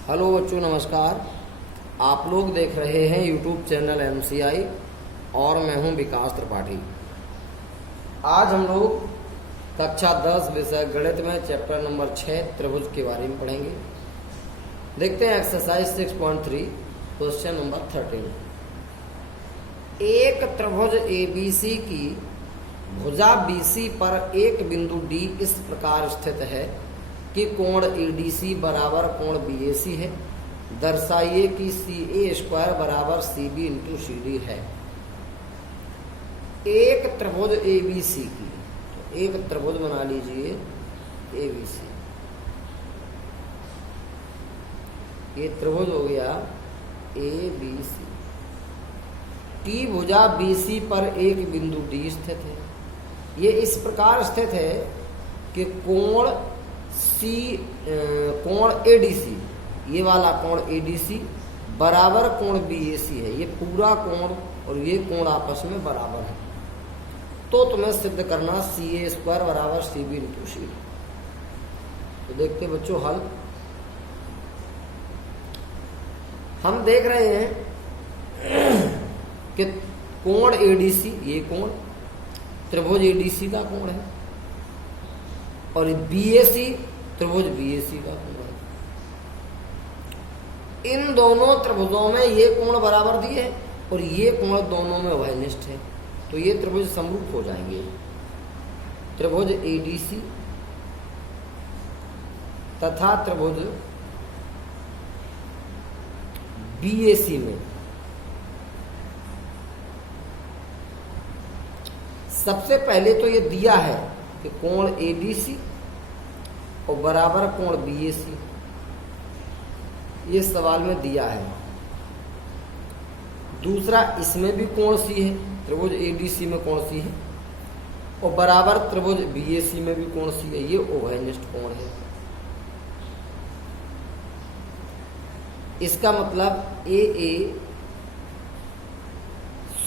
Hello बच्चों, नमस्कार। आप लोग देख रहे हैं यूट्यूब चैनल एमसीआई और मैं हूं विकास त्रिपाठी। आज हम लोग कक्षा 10 विषय गणित में चैप्टर नंबर 6 त्रिभुज के बारे में पढ़ेंगे। देखते हैं एक्सरसाइज 6.3 क्वेश्चन नंबर 13। एक त्रिभुज एबीसी की भुजा बीसी पर एक बिंदु डी इस प्रकार स्थित है कि कोण एडीसी बराबर कोण बीएसी है। दर्शाइए कि सी ए स्क्वायर बराबर C B into C D है। एक त्रिभुज एबीसी की, तो एक त्रिभुज बना लीजिए एबीसी। ये त्रिभुज हो गया एबीसी। टी भुजा बीसी पर एक बिंदु डी स्थित है। ये इस प्रकार स्थित है कि कोण कोण एडीसी, ये वाला कोण एडीसी बराबर कोण बीएसी है। ये पूरा कोण और ये कोण आपस में बराबर है। तो तुम्हें सिद्ध करना सी ए स्क्वायर बराबर C B into C D. तो देखते बच्चों हल। हम देख रहे हैं कि कोण एडीसी, ये कोण त्रिभुज एडीसी का कोण है और बीएसी त्रिभुज बीएसी का कोण है। इन दोनों त्रिभुजों में ये कोण बराबर दिए और ये कोण दोनों में वहनिष्ठ है, तो ये त्रिभुज समरूप हो जाएंगे। त्रिभुज एडीसी तथा त्रिभुज बीएसी में सबसे पहले तो ये दिया है कि कोण एडीसी और बराबर कोण बीएसी, ये सवाल में दिया है। दूसरा, इसमें भी कोण सी है, त्रिभुज एडीसी में कोण सी है और बराबर त्रिभुज बीएसी में भी कोण सी है। ये उभयनिष्ठ कोण है। इसका मतलब ए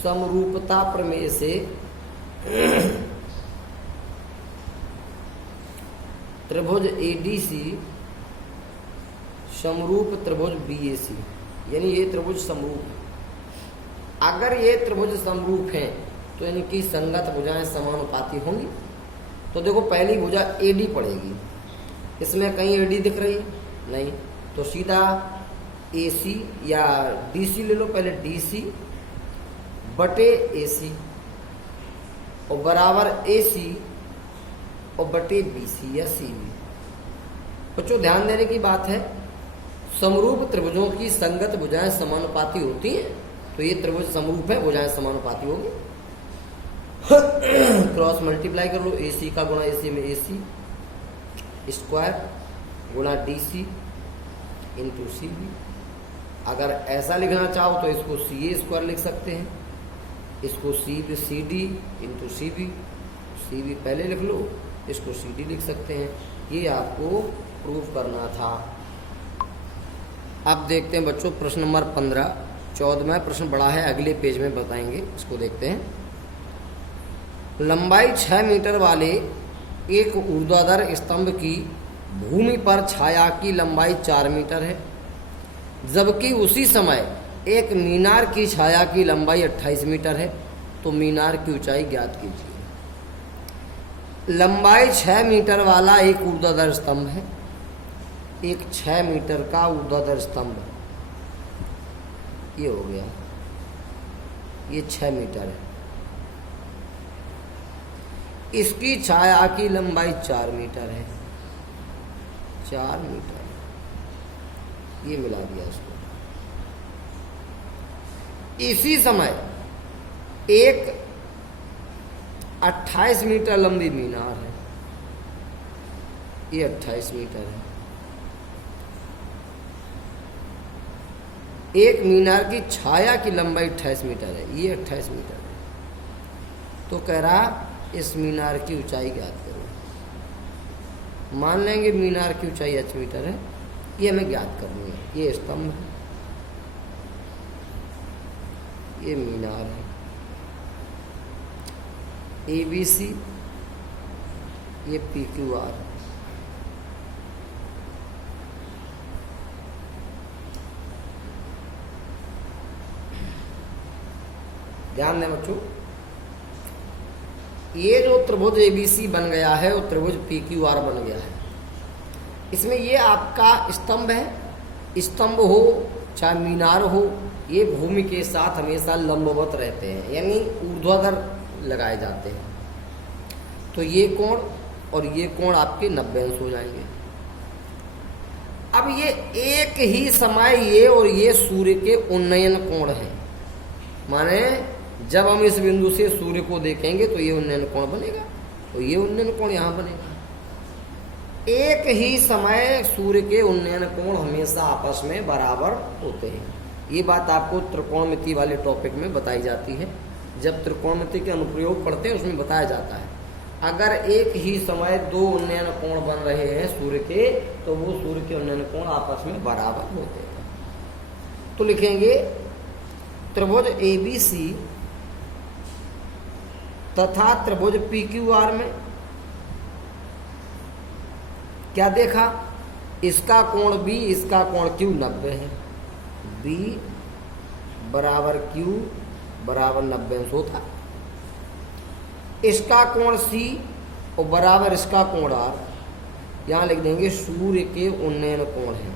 समरूपता प्रमेय से त्रिभुज एडीसी समरूप त्रिभुज बीएसी, यानी ये त्रिभुज समरूप है। अगर ये त्रिभुज समरूप है तो इनकी संगत भुजाएं समानुपाती होंगी। तो देखो पहली भुजा एडी पड़ेगी, इसमें कहीं एडी दिख रही है नहीं, तो सीधा एसी या डीसी ले लो। पहले डीसी बटे एसी और बराबर एसी और बटे बीसी या सीबी। बच्चों ध्यान देने की बात है, समरूप त्रिभुजों की संगत भुजाएं समानुपाती होती हैं, तो ये त्रिभुज समरूप है, भुजाएं समानुपाती होगी। क्रॉस मल्टीप्लाई कर लो, एसी का गुणा एसी में एसी स्क्वायर गुणा डीसी इंटू सीबी। अगर ऐसा लिखना चाहो तो इसको सी ए स्क्वायर लिख सकते हैं, इसको C D into C B पहले लिख लो, इसको सी डी लिख सकते हैं। ये आपको प्रूफ करना था। अब देखते हैं बच्चों प्रश्न नंबर 15। 14वां प्रश्न बड़ा है, अगले पेज में बताएंगे, इसको देखते हैं। लंबाई 6 मीटर वाले एक ऊर्ध्वाधर स्तंभ की भूमि पर छाया की लंबाई 4 मीटर है, जबकि उसी समय एक मीनार की छाया की लंबाई 28 मीटर है। तो मीनार की ऊंचाई ज्ञात कीजिए। लंबाई 6 मीटर वाला एक ऊर्ध्वाधर स्तंभ है, एक 6 मीटर का ऊर्ध्वाधर स्तंभ ये हो गया, ये 6 मीटर है। इसकी छाया की लंबाई 4 मीटर है, 4 मीटर ये मिला दिया इसको। इसी समय एक 28 मीटर लंबी मीनार है, ये 28 मीटर है। एक मीनार की छाया की लंबाई 28 मीटर है, ये 28 मीटर है। तो कह रहा इस मीनार की ऊंचाई ज्ञात करो। मान लेंगे मीनार की ऊंचाई h मीटर है, ये हमें ज्ञात करनी है। ये स्तंभ है, ये मीनार है, एबीसी, ये पी क्यू आर। ध्यान दें बच्चों, ये जो त्रिभुज एबीसी बन गया है वो त्रिभुज पीक्यूआर बन गया है। इसमें ये आपका स्तंभ है, स्तंभ हो चाहे मीनार हो, ये भूमि के साथ हमेशा लंबवत रहते हैं, यानी ऊर्ध्वाधर लगाए जाते हैं। तो ये कोण और ये कोण आपके 90 अंश हो जाएंगे। अब ये एक ही समय ये और ये सूर्य के उन्नयन कोण हैं, माने जब हम इस बिंदु से सूर्य को देखेंगे तो ये उन्नयन कोण बनेगा, तो ये उन्नयन कोण यहाँ बनेगा। एक ही समय सूर्य के उन्नयन कोण हमेशा आपस में बराबर होते हैं। ये बात आपको त्रिकोणमिति वाले टॉपिक में बताई जाती है, जब त्रिकोणमिति के अनुप्रयोग पढ़ते हैं उसमें बताया जाता है। अगर एक ही समय दो उन्नयन कोण बन रहे हैं सूर्य के, तो वो सूर्य के उन्नयन कोण आपस में बराबर होते हैं। तो लिखेंगे त्रिभुज एबीसी तथा त्रिभुज पीक्यूआर में क्या देखा, इसका कोण बी, इसका कोण क्यू 90 है, बी बराबर क्यू बराबर 90 अंश होता। इसका कोण सी और बराबर इसका कोण आर, यहां लिख देंगे सूर्य के उन्नयन कोण है।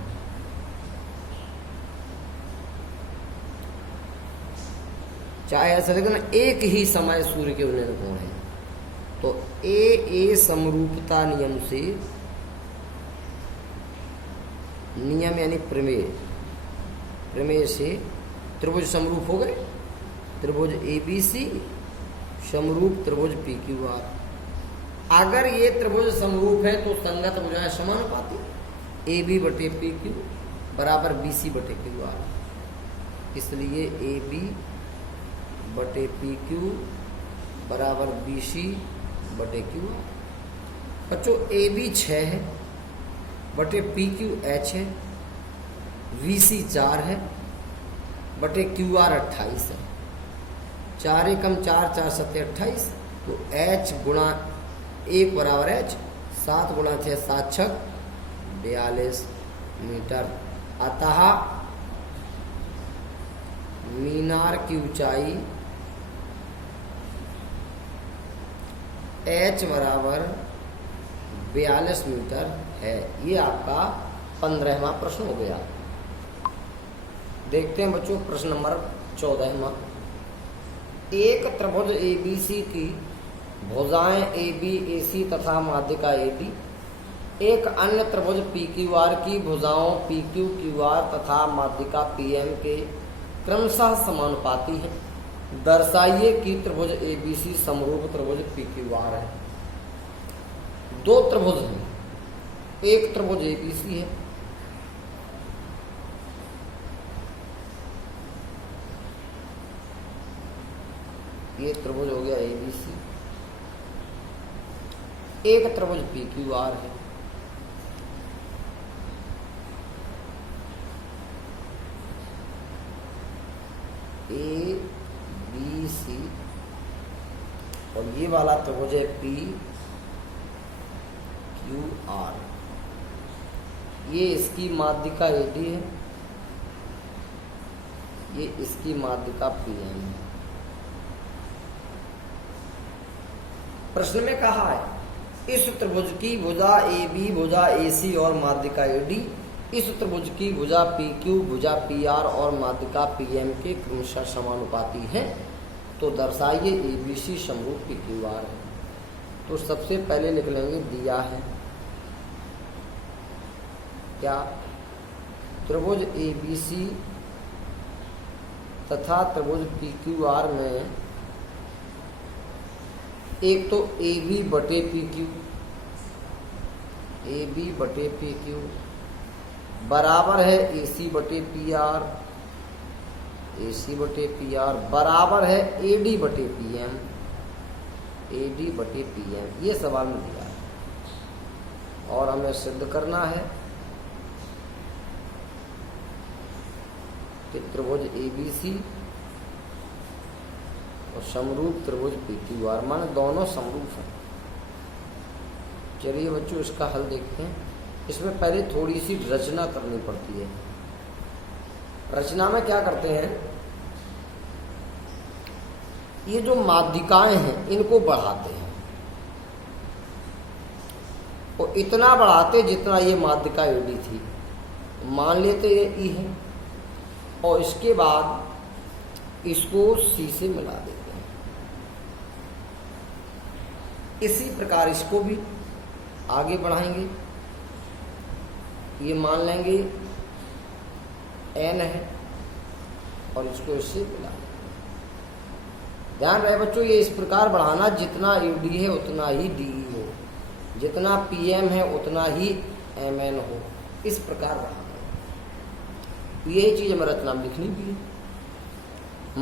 चाहे ऐसा लिखना, एक ही समय सूर्य के उन्नयन कोण है। तो ए समरूपता नियम से, नियम यानी प्रमेय, प्रमेय से त्रिभुज समरूप हो गए। त्रिभुज एबीसी समरूप त्रिभुज पीक्यूआर। अगर ये त्रिभुज समरूप है तो संगत भुजाएं समानुपाती, AB बटे PQ बराबर BC बटे QR। इसलिए AB बटे PQ बराबर BC बटे QR। बच्चों AB 6 है बटे PQ H है, VC 4 है बटे QR 28 है। 4 एकम 4, 4 सत्ते 28, तो H गुणा 1 बराबर H, 7 गुणा 6 7 6 42 मीटर। अतः मीनार की ऊंचाई H बराबर 42 मीटर है। ये आपका 15वां प्रश्न हो गया। देखते हैं बच्चों प्रश्न नंबर 14वां। एक त्रिभुज एबीसी की भुजाएं AB AC तथा माध्यिका AD एक अन्य त्रिभुज PQR की भुजाओं PQ QR तथा माध्यिका PM के क्रमशः समानुपाती है। दर्शाइए कि त्रिभुज ABC समरूप त्रिभुज PQR है। दो त्रिभुज हैं, एक त्रिभुज ABC है, ये त्रिभुज हो गया ABC, एक त्रिभुज PQR है। ABC और ये वाला त्रिभुज है PQR। ये इसकी माध्यिका AD है, ये इसकी माध्यिका PM है। प्रश्न में कहा है इस त्रिभुज की भुजा AB, भुजा AC और माध्यिका AD इस त्रिभुज की भुजा PQ, भुजा PR और माध्यिका PM के क्रमशः समानुपाती है, तो दर्शाइए ABC समरूप PQR है। तो सबसे पहले लिख लेंगे, दिया है क्या, त्रिभुज ABC तथा त्रिभुज PQR में एक तो AB बटे PQ, AB बटे PQ बराबर है AC बटे PR, AC बटे PR बराबर है AD बटे PM, AD बटे PM। ये सवाल में दिया है और हमें सिद्ध करना है कि त्रिभुज ABC और समरूप त्रिभुज PQR, माने दोनों समरूप हैं। चलिए बच्चों इसका हल देखते हैं। इसमें पहले थोड़ी सी रचना करनी पड़ती है। रचना में क्या करते हैं, ये जो माध्यिकाएं हैं इनको बढ़ाते हैं, और इतना बढ़ाते जितना ये माध्यिका एडी थी, मान लेते ये ई है, और इसके बाद इसको सी से मिला देते हैं। इसी प्रकार इसको भी आगे बढ़ाएंगे, ये मान लेंगे एन है और इसको इससे मिला। ध्यान रहे बच्चों, ये इस प्रकार बढ़ाना जितना यूडी है उतना ही डीई हो, जितना पीएम है उतना ही एमएन हो, इस प्रकार बढ़ाना। यही चीज हमें रचना में लिखनी भी है।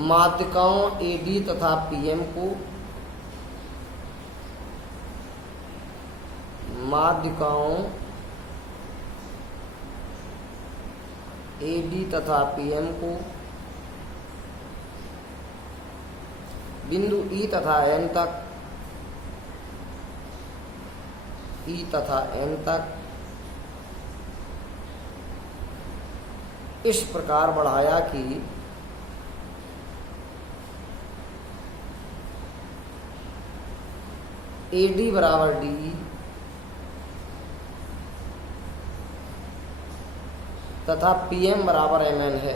माध्यिकाओं एडी तथा पीएम को, माध्यिकाओं एडी तथा पीएम को बिंदु ई तथा एन तक, ई तथा एन तक इस प्रकार बढ़ाया कि एडी बराबर डी तथा पीएम बराबर एमएन है।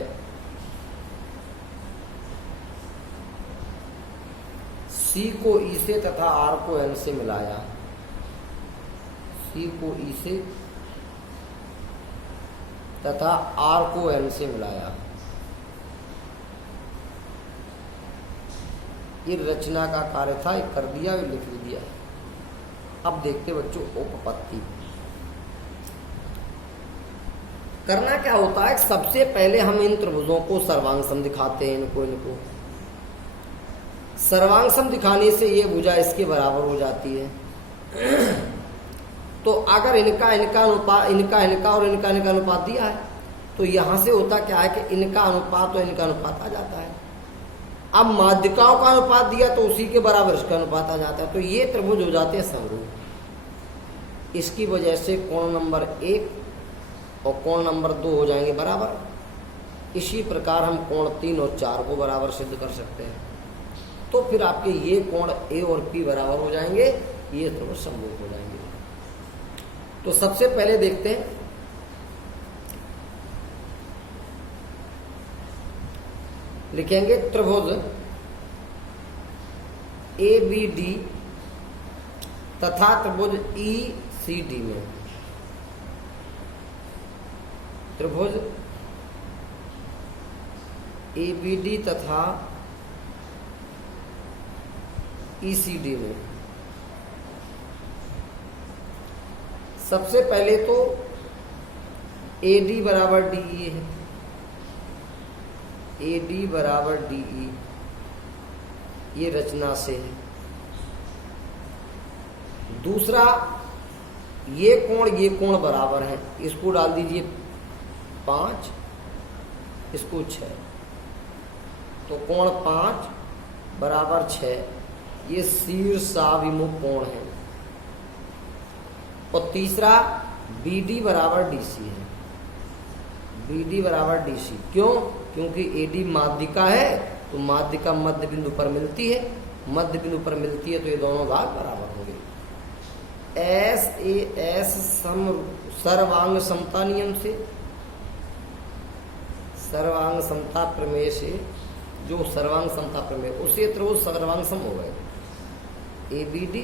सी को ई से तथा आर को एन से मिलाया, सी को ई से तथा आर को एन से मिलाया। ये रचना का कार्य था, ये कर दिया, ये लिख दिया। अब देखते बच्चों उपपत्ति करना क्या होता है। सबसे पहले हम इन त्रिभुजों को सर्वांग सम दिखाते हैं, इनको सर्वांग सम दिखाने से ये भुजा इसके बराबर हो जाती है। तो अगर इनका अनुपात, इनका और इनका अनुपात दिया है, तो यहां से होता क्या है कि इनका अनुपात और इनका अनुपात आ जाता है। अब माध्यिकाओं का अनुपात दिया तो उसी के बराबर इसका अनुपात आ जाता है, तो ये त्रिभुज हो जाते हैं समरूप। इसकी वजह से कोण नंबर 1 और कोण नंबर 2 हो जाएंगे बराबर। इसी प्रकार हम कोण 3 और 4 को बराबर सिद्ध कर सकते हैं। तो फिर आपके ये कोण ए और पी बराबर हो जाएंगे, ये त्रिभुज समरूप हो जाएंगे। तो सबसे पहले देखते हैं, लिखेंगे त्रिभुज ए बी डी तथा त्रिभुज ई सी डी में, त्रिभुज ए बी डी तथा ईसीडी में सबसे पहले तो एडी बराबर डीई है, एडी बराबर डीई, ये रचना से है। दूसरा, ये कोण बराबर है, इसको डाल दीजिए 5, इसको 6, तो कोण 5 बराबर 6, ये शीर्षाभिमुख कोण है। और तीसरा बीडी बराबर डीसी है, बीडी बराबर डीसी। क्यों? क्योंकि एडी माध्यिका है, तो माध्यिका मध्य बिंदु पर मिलती है, मध्य बिंदु पर मिलती है तो ये दोनों भाग बराबर होंगे। एस ए एस सर्वांग समता नियम से, सर्वांग समता प्रमेय से, जो सर्वांग समता प्रमेय, उसे त्रिभुज सर्वांग सम हो गए। ए बी डी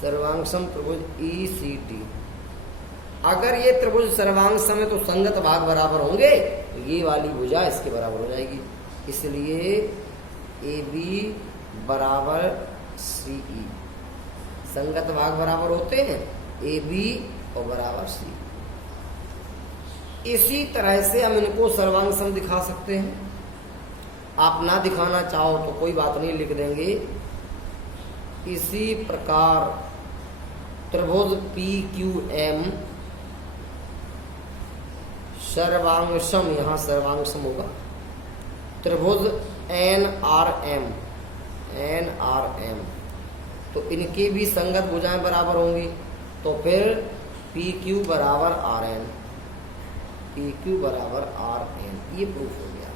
सर्वांग सम त्रिभुज ई सी डी। अगर ये त्रिभुज सर्वांग सम है तो संगत भाग बराबर होंगे, तो ये वाली भुजा इसके बराबर हो जाएगी। इसलिए ए बी बराबर सी ई, संगत भाग बराबर होते हैं, ए बी और बराबर सी। इसी तरह से हम इनको सर्वांग सम दिखा सकते हैं। आप ना दिखाना चाहो तो कोई बात नहीं, लिख देंगे इसी प्रकार त्रिभुज पी क्यू एम सर्वांग सम, यहां सर्वांग सम होगा। त्रिभुज N R M, N R M, तो इनकी भी संगत भुजाएं बराबर होंगी। तो फिर पी क्यू बराबर आर एन, पी क्यू बराबर आर एन, ये प्रूफ हो गया।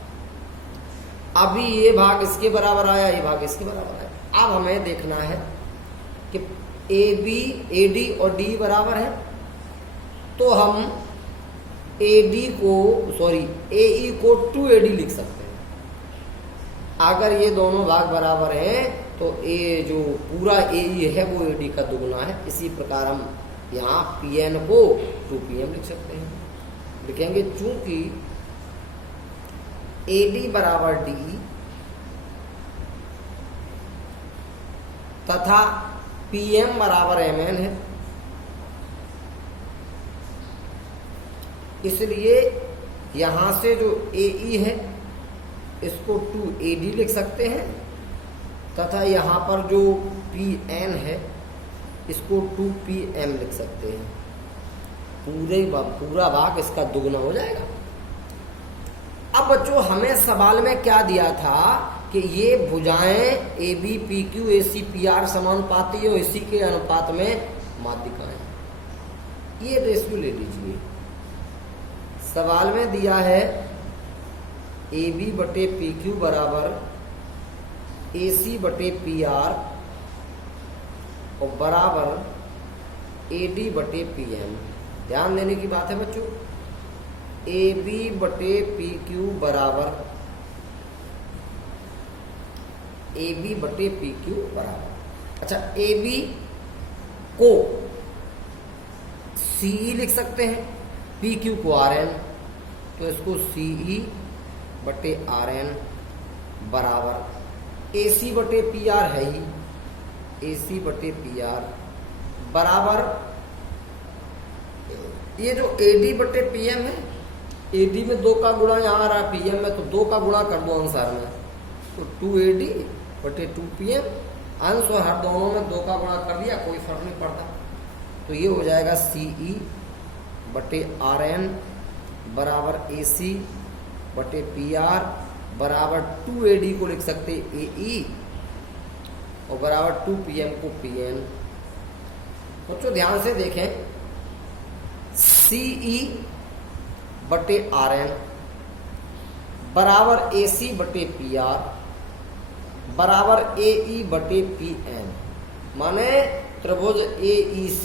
अभी ये भाग इसके बराबर आया, ये भाग इसके बराबर आया। अब हमें देखना है कि ए बी ए डी और डी बराबर है, तो हम ए डी को ए ई को 2AD लिख सकते हैं। अगर ये दोनों भाग बराबर हैं तो ए जो पूरा ए ई है वो ए डी का दुगुना है। इसी प्रकार हम यहाँ पी एन को 2PM लिख सकते हैं। लिखेंगे चूंकि ए डी बराबर डी तथा PM बराबर MN है, इसलिए यहां से जो AE है इसको 2AD लिख सकते हैं तथा यहां पर जो PN है इसको 2PM लिख सकते हैं। पूरा भाग इसका दुगना हो जाएगा। अब बच्चों हमें सवाल में क्या दिया था कि ये भुजाएं AB PQ AC PR समानुपाती है और इसी के अनुपात में माध्यिकाएं। ये रेशियो ले लीजिए। सवाल में दिया है AB बटे PQ बराबर AC बटे PR और बराबर AD बटे PM। ध्यान देने की बात है बच्चों, AB बटे PQ बराबर AB बटे PQ बराबर, अच्छा AB को CE लिख सकते हैं, PQ को RN, तो इसको CE बटे RN बराबर AC बटे PR है ही, AC बटे PR बराबर ये जो AD बटे PM है, AD में 2 का गुणा यहाँ आ रहा है, PM में तो 2 का गुणा कर दो अनुसार में, तो 2AD बटे 2PM, अंश और हर दोनों में 2 का गुणा कर दिया, कोई फर्क नहीं पड़ता। तो ये हो जाएगा CE बटे RN बराबर AC बटे PR बराबर 2AD को लिख सकते AE और बराबर 2PM को PN। बच्चों ध्यान से देखें, CE बटे RN बराबर AC बटे PR बराबर AE बटे PN, माने त्रिभुज AEC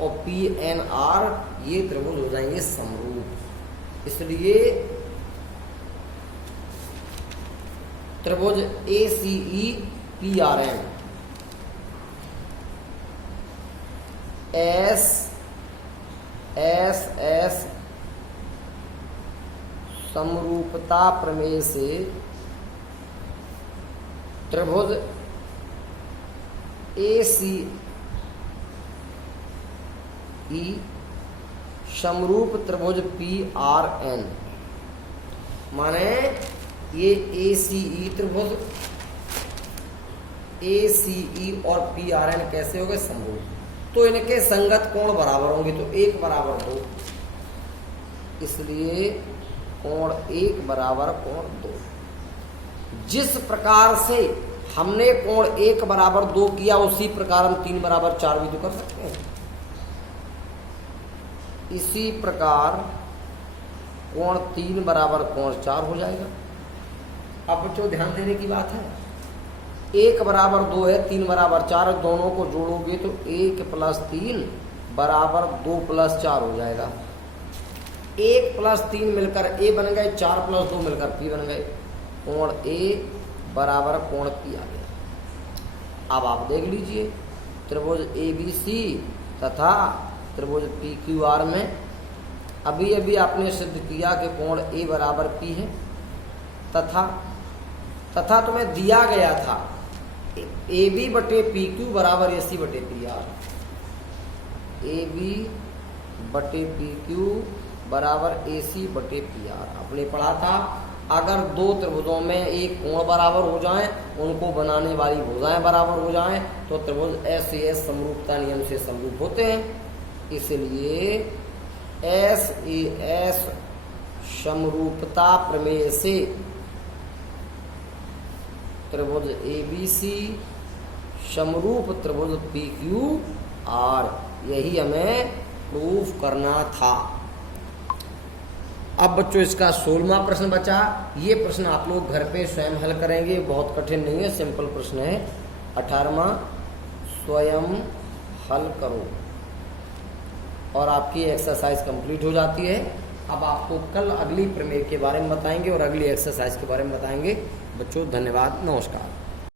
और PNR ये त्रिभुज हो जाएंगे समरूप। इसलिए त्रिभुज ACE PRN SS समरूपता प्रमेय से त्रिभुज ACE समरूप त्रिभुज PRN, माने ये ACE त्रिभुज ACE और PRN कैसे हो गए समरूप, तो इनके संगत कोण बराबर होंगे, तो 1 बराबर 2, इसलिए कोण 1 बराबर कोण 2। जिस प्रकार से हमने कोण 1 बराबर 2 किया उसी प्रकार हम 3 बराबर 4 भी तो कर सकते हैं। इसी प्रकार कोण 3 बराबर कोण 4 हो जाएगा। अब बच्चों ध्यान देने की बात है, 1 बराबर 2 है, 3 बराबर 4, दोनों को जोड़ोगे तो 1 प्लस 3 बराबर 2 प्लस 4 हो जाएगा। 1 प्लस 3 मिलकर A बन गए, 4 प्लस 2 मिलकर P बन गए, कोण A बराबर कोण P आ गया। अब आप देख लीजिए त्रिभुज ABC तथा त्रिभुज PQR में अभी अभी आपने सिद्ध किया कि कोण A बराबर P है, तथा तुम्हें दिया गया था AB बटे PQ बराबर AC बटे PR, AB बटे PQ बराबर AC बटे PR। आपने पढ़ा था अगर 2 त्रिभुजों में एक कोण बराबर हो जाएं, उनको बनाने वाली भुजाएं बराबर हो जाएं, तो त्रिभुज SAS समरूपता नियम से समरूप होते हैं। इसलिए SAS समरूपता प्रमेय से त्रिभुज ABC समरूप त्रिभुज PQR, यही हमें प्रूफ करना था। अब बच्चों इसका 16वां प्रश्न बचा। ये प्रश्न आप लोग घर पे स्वयं हल करेंगे, बहुत कठिन नहीं है, सिंपल प्रश्न है। 18वां स्वयं हल करो और आपकी एक्सरसाइज कंप्लीट हो जाती है। अब आपको कल अगली प्रमेय के बारे में बताएंगे और अगली एक्सरसाइज के बारे में बताएंगे। बच्चों धन्यवाद, नमस्कार।